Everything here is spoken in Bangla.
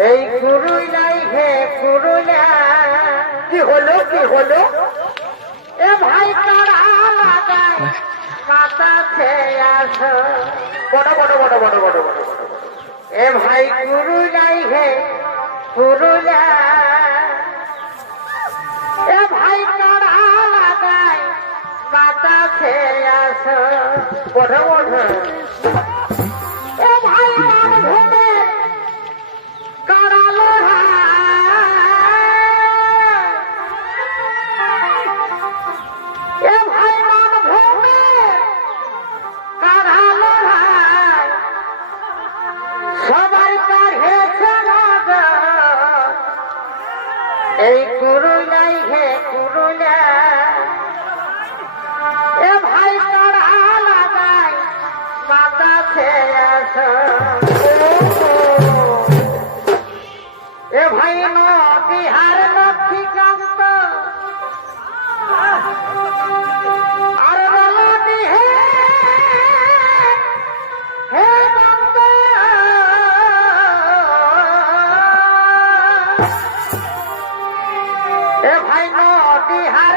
এই কুরুলাই হে কুরুলা কি হলো কি হলো এ ভাই তারা লাগায় মাথা খেয়ে আসো বড় বড় বড় বড় বড় বড় এ ভাই কুরুলাই হে কুরুলা এ ভাই তারা লাগায় মাথা খেয়ে আসো বড় বড় এ ভাই মান ভেবে কারালো এ ভাই মান ভেবে কারালো সবার কাছে নজর এই কুরুলাই হে কুরুলা এ ভাই তারা লাগায় মাথা খেয়ে আসো এ ভাই বিহার লক্ষ্মীকান্ত আর বলদি হে হে কান্ত এ ভাই বিহার